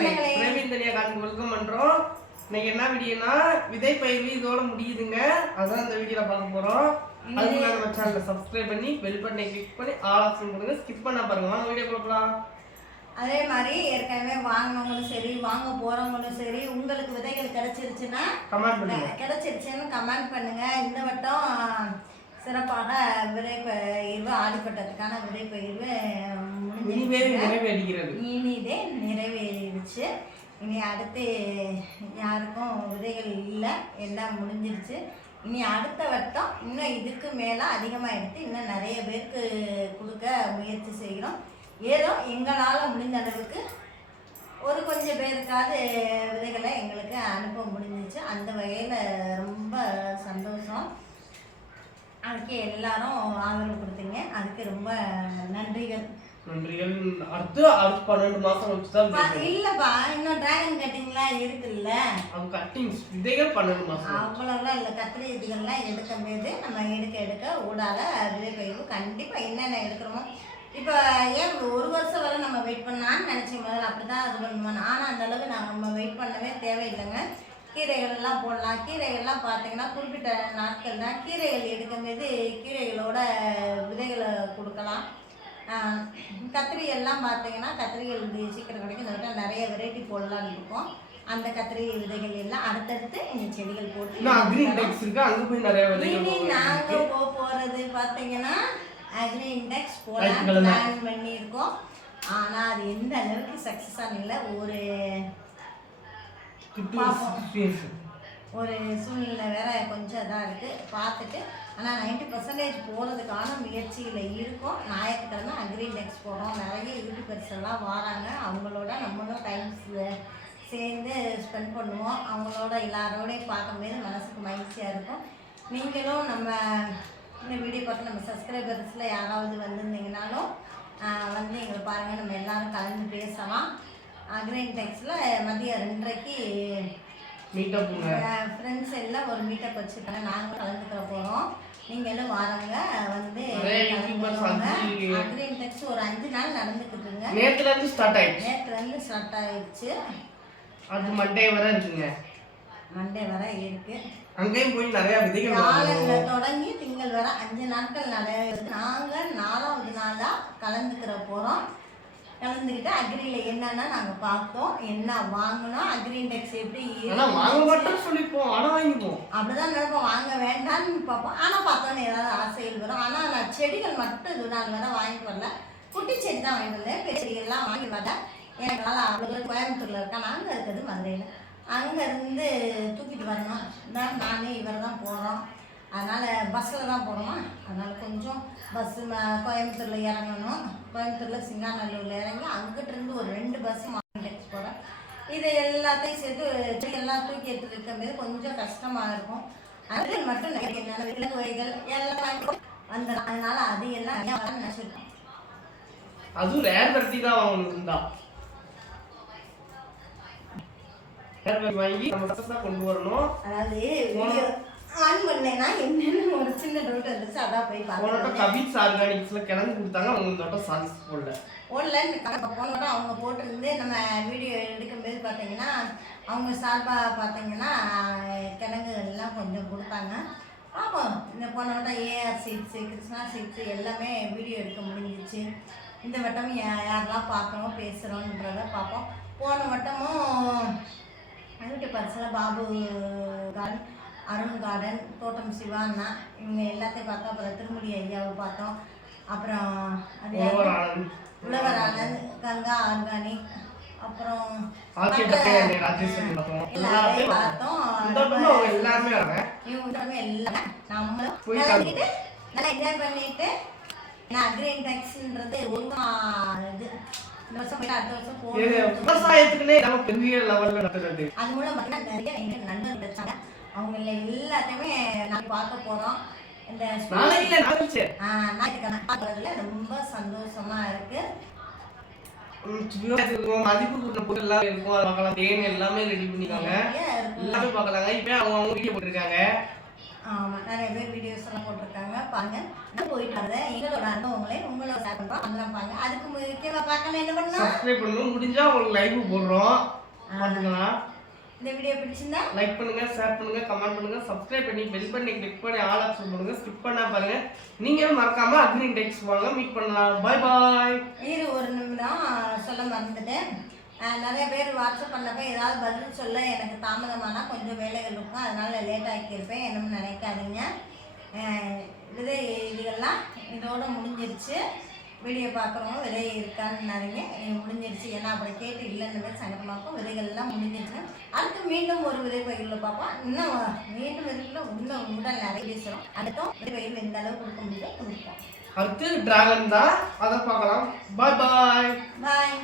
பிரவீன். தனியா காட்டுக்கு வெல்கம் பண்றோம். இன்னைக்கு என்ன வீடியோனா விதை பயிர்வு இதோட முடியுதுங்க. அதான் இந்த வீடியோல பார்க்க போறோம். அதுக்கு நம்ம சேனலை சப்ஸ்கிரைப் பண்ணி பெல் பட்டனை கிளிக் பண்ணி ஆல் ஆப்ஷன் கொடுங்க. ஸ்கிப் பண்ணா பாருங்க. வாங்க வீடியோ கொடுக்கலாம் அதே மாதிரி ஏற்கனவே வாங்கினவங்களும் சரி வாங்க போறவங்களும் சரி உங்களுக்கு விதைகள் கிடைச்சிருச்சுன்னா கமெண்ட் பண்ணுங்க. கிடைச்சிருச்சுன்னு கமெண்ட் பண்ணுங்க. இந்த வட்டம் சிறப்பாக விதை பயிர்வு ஆடிப்பட்டதுக்கான விதை பயிர்வு இனிமே முடிஞ்சிருச்சுங்க. நிறைவேறிக்கிறது இனிதே நிறைவேறிடுச்சு. இனி அடுத்து யாருக்கும் விதைகள் இல்லை. எல்லாம் முடிஞ்சிருச்சு. இனி அடுத்த வட்டம் இன்னும் இதுக்கு மேலே அதிகமாக எடுத்து இன்னும் நிறைய பேருக்கு கொடுக்க முயற்சி செய்கிறோம். ஏதோ எங்களால் முடிந்த அளவுக்கு ஒரு கொஞ்சம் பேருக்காவது விதைகளை எங்களுக்கு அனுப்ப முடிஞ்சிச்சு. அந்த வகையில் ரொம்ப அதுக்கு எல்லாரும் ஆதரவு கொடுத்தீங்க. அதுக்கு ரொம்ப நன்றிகள். நன்றிகள். அடுத்து அடுத்து பன்னெண்டு மாசம் தான். இல்லப்பா இன்னும் டிராகன் கட்டிங்லாம் இருக்குல்ல? பன்னெண்டு மாசம் அவ்வளோலாம் இல்லை. கத்திரி இதுகள்லாம் எடுக்க முடியாது நம்ம எடுக்க எடுக்க ஊடால பயிர்வு கண்டிப்பாக என்னென்ன எடுக்கிறோமோ. இப்போ ஏன் ஒரு வருஷம் வரை நம்ம வெயிட் பண்ணான்னு நினச்சேன் முதல்ல அப்படி தான் இது பண்ணுவோம் ஆனால் அந்த அளவு நம்ம வெயிட் பண்ணவே தேவையில்லைங்க. கீரைகள் எல்லாம் போடலாம். கீரைகள்லாம் பார்த்தீங்கன்னா குறிப்பிட்ட நாட்கள் தான். கீரைகள் எடுக்கும்போது கீரைகளோட விதைகளை கொடுக்கலாம். ஆஹ் கத்திரி எல்லாம் பார்த்தீங்கன்னா கத்திரிகள் இது சீக்கிரம் கிடைக்கும். வட்டம் நிறைய வெரைட்டி போடலாம்னு இருக்கோம். அந்த கத்திரி விதைகள் எல்லாம் அடுத்தடுத்து இந்த செடிகள் போட்டு இன்னும் அக்ரி இண்டெக்ஸ் இருக்கு? அங்க போய் நிறைய விதைகள் இனி போகும். நாங்க போக போறது பாத்தீங்கன்னா அக்ரி இண்டெக்ஸ் ஞாயிற்றுக்கிழமை. பிளான் பண்ணியிருக்கோம். ஆனா அது எந்த அளவுக்கு சக்சஸ் ஆனல ஒரு. ஒரு சூழ்நிலை வேற கொஞ்சம் இதாக இருக்குது பார்த்துட்டு ஆனால் நைன்டி பர்சன்டேஜ் போகிறதுக்கான முயற்சியில் இருக்கும். ஞாயிற்றுக்கிழமை அக்ரி இண்டெக்ஸ் போகிறோம் நிறைய யூடியூபர்ஸ் எல்லாம் வராங்க. அவங்களோட நம்மளும் டைம் சேர்ந்து ஸ்பெண்ட் பண்ணுவோம். அவங்களோட எல்லாரோடையும் பார்க்கும்போது மனசுக்கு மகிழ்ச்சியாக இருக்கும். நீங்களும் நம்ம இந்த வீடியோ பார்த்து நம்ம சப்ஸ்கிரைபர்ஸில் யாராவது வந்திருந்தீங்கனாலும் வந்து எங்களை பாருங்கள் நம்ம எல்லாரும் கலந்து பேசலாம். அக்ரி இண்டெக்ஸில் மதியம் ரெண்டரைக்கு. ஃப்ரெண்ட்ஸ் எல்லாம் ஒரு மீட்டப் வச்சுருக்காங்க. நாங்களும் கலந்துக்கிற போகிறோம் நீங்களும் வாரங்க. வந்து நிறைய யூடியூபர்ஸ் அஞ்சு அக்ரி இன்டெக்ஸ் ஒரு அஞ்சு நாள் நடந்துக்கிட்டுருங்க நேத்துல இருந்து ஸ்டார்ட் ஆயிடுச்சு. நேற்றுலேருந்து ஸ்டார்ட் ஆயிடுச்சு. அது மண்டே வரை இருக்குங்க. மண்டே வர இருக்கு. அங்கேயும் போய் நிறைய விதைகள் நாளில் தொடங்கி திங்கள் வர அஞ்சு நாட்கள் நடைபெறுது நாங்கள் நாலாவது நாளாக கலந்துக்கிற போகிறோம் கலந்துக்கிட்டு அக்ரியில் என்னென்ன நாங்கள் பார்த்தோம் என்ன வாங்கினோம் அக்ரி இண்டெக்ஸ் எப்படி வாங்க மாட்டோம்னு சொல்லிப்போம். ஆனா வாங்கிப்போம். அப்படிதான் நினைப்போம். வாங்க வேண்டாம்னு பார்ப்போம். ஆனால் பார்த்தோன்னே ஏதாவது ஆசைகள் வரும். ஆனால் நான் செடிகள் மட்டும் இது நாள் வரை வாங்கிட்டு வரல. குட்டி செடி தான் வாங்கிட்டு வந்தேன். பெரிய செடிகள்லாம் வாங்கி வர எங்களால் அவ்வளோ கோயம்புத்தூரில் இருக்கா நாங்கள் இருக்கிறது மதுரையில். அங்கேருந்து தூக்கிட்டு வரணும். தான் நானே இவர் தான் போகிறோம் அதனால் பஸ்ஸில் தான் போகணுமா அதனால் கொஞ்சம் பஸ்ஸு கோயம்புத்தூரில் இறங்கணும். கோயம்புத்தூரில் சிங்காநல்லூரில் இறங்கி அங்கிட்டிருந்து ஒரு ரெண்டு பஸ்ஸு மார்க்கெட் போகிறேன் இது எல்லாத்தையும் சேர்த்து எல்லாம் தூக்கி எடுத்து வைக்கும்போது கொஞ்சம் கஷ்டமாக இருக்கும். அது மட்டும் நிறைய என்னென்ன விலங்கு வகைகள் எல்லாம் வந்து அதனால அது எல்லாம் நினச்சிருக்கோம் அதுவும் ரேர் வெரைட்டி தான் வாங்கணும் இருந்தா. வாங்கி நம்ம கொண்டு வரணும். அதாவது ஆன் பண்ணேன்னா என்னென்னு ஒரு சின்ன டவுட் இருந்துச்சு அதான் போய் பார்த்தேன் கவிட்ஸ் ஆர்கானிக்ஸ்ல கிளம்பி கொடுத்தாங்க அவங்க இந்த வட்டம் சான்ஸ் போடல. ஓடலன்னு போன வட்டம் அவங்க போட்டிருந்து நம்ம வீடியோ எடுக்கும்போது பார்த்தீங்கன்னா அவங்க சார்பாக பார்த்தீங்கன்னா கிழங்கு எல்லாம் கொஞ்சம் கொடுத்தாங்க. பார்ப்போம் இந்த போன வட்டம் A R seeds Krishna seeds எல்லாமே வீடியோ எடுக்க முடிஞ்சிச்சு. இந்த வட்டம் யாரெல்லாம் பார்க்குறோம் பேசுகிறோன்றத பார்ப்போம். போன வட்டமும் யூடியூப் பர்ஸில் பாபு கார்டன் அருண் கார்டன் தோட்டம் சிவா அண்ணா இவங்க எல்லாத்தையும் பார்த்தோம் அப்புறம் திருமுடி ஐயாவை பார்த்தோம். அப்புறம் அது உழவர் ஆனந்த் கங்கா ஆர்கானிக் அப்புறம் பார்த்தோம். எல்லாருமே எல்லாமே நம்மளும் நல்லா என்ஜாய் பண்ணிட்டு நான் அக்ரீன் டேக்ஸ்ன்றது மா- இது. விவசாயத்துக்குன்னே நம்ம பெரிய லெவல்ல நடத்துறது. அது மூலம் பார்த்தீங்கன்னா நிறைய எங்க நண்பர்கள் இருக்காங்க. அவங்க எல்லாத்தையுமே நான் பார்க்க போறோம். இந்த ஞாயிற்றுக்கிழமை பார்க்கறதுல ரொம்ப சந்தோஷமா இருக்கு. ம், விவசாயத்துக்கு மதிப்பு கூட்டின பொருள் எல்லாம் இருக்கும் அதை பார்க்கலாம். தேன் எல்லாமே ரெடி பண்ணிருக்காங்க. எல்லாமே பார்க்கலாங்க. இப்போ அவங்க அவங்க வீடியோ போட்டிருக்காங்க. ஆமாம் நிறைய பேர் வீடியோஸ் எல்லாம் போட்டிருக்காங்க. பாருங்க. நான் போயிட்டு வரேன். எங்களோட அனுபவங்களை உங்களோட ஷேர் பண்ணுறோம் அதெல்லாம் பாருங்க. அதுக்கு முக்கியமாக பார்க்கணும் என்ன பண்ணணும்? சப்ஸ்கிரைப் பண்ணணும். முடிஞ்சா உங்களுக்கு லைவ் போடுறோம். பார்த்துக்கலாம் இந்த வீடியோ பிடிச்சிருந்தா லைக் பண்ணுங்க ஷேர் பண்ணுங்க கமெண்ட் பண்ணுங்க சப்ஸ்கிரைப் பண்ணி பெல் பண்ணி கிளிக் பண்ணி ஆல் ஆப்ஷன் பண்ணுங்க ஸ்கிப் பண்ணா பாருங்க. நீங்களும் மறக்காம அக்னி டெக்ஸ் வாங்க மீட் பண்ணலாம். பை பாய் இரு ஒரு நிமிடம் சொல்ல மறந்துட்டேன். நிறைய பேர் வாட்ஸ்அப் பண்ணப்ப ஏதாவது பதில் சொல்ல எனக்கு தாமதமானா கொஞ்சம் வேலைகள் இருக்கும். அதனால லேட் ஆக்கியிருப்பேன் என்னன்னு நினைக்காதீங்க. விதை இதுகள்லாம் இதோட முடிஞ்சிருச்சு. வீடியோ பார்க்குறவங்க விதை இருக்கான்னு நினைங்க இது முடிஞ்சிருச்சு. ஏன்னா அப்படி கேட்டு இல்லைன்னு சங்கடமாக்கும் விதைகள்லாம் முடிஞ்சிருச்சு. அடுத்து மீண்டும் ஒரு விதை பயிரில் பார்ப்போம். இன்னும் மீண்டும் விதைகளில் இன்னும் உடல் நிறைய பேசுகிறோம் அடுத்தும் விதை பயிரில் எந்த அளவு கொடுக்க முடியுதோ கொடுப்போம். அடுத்து டிராகன் தான். அதை பார்க்கலாம். பாய் பாய் பாய்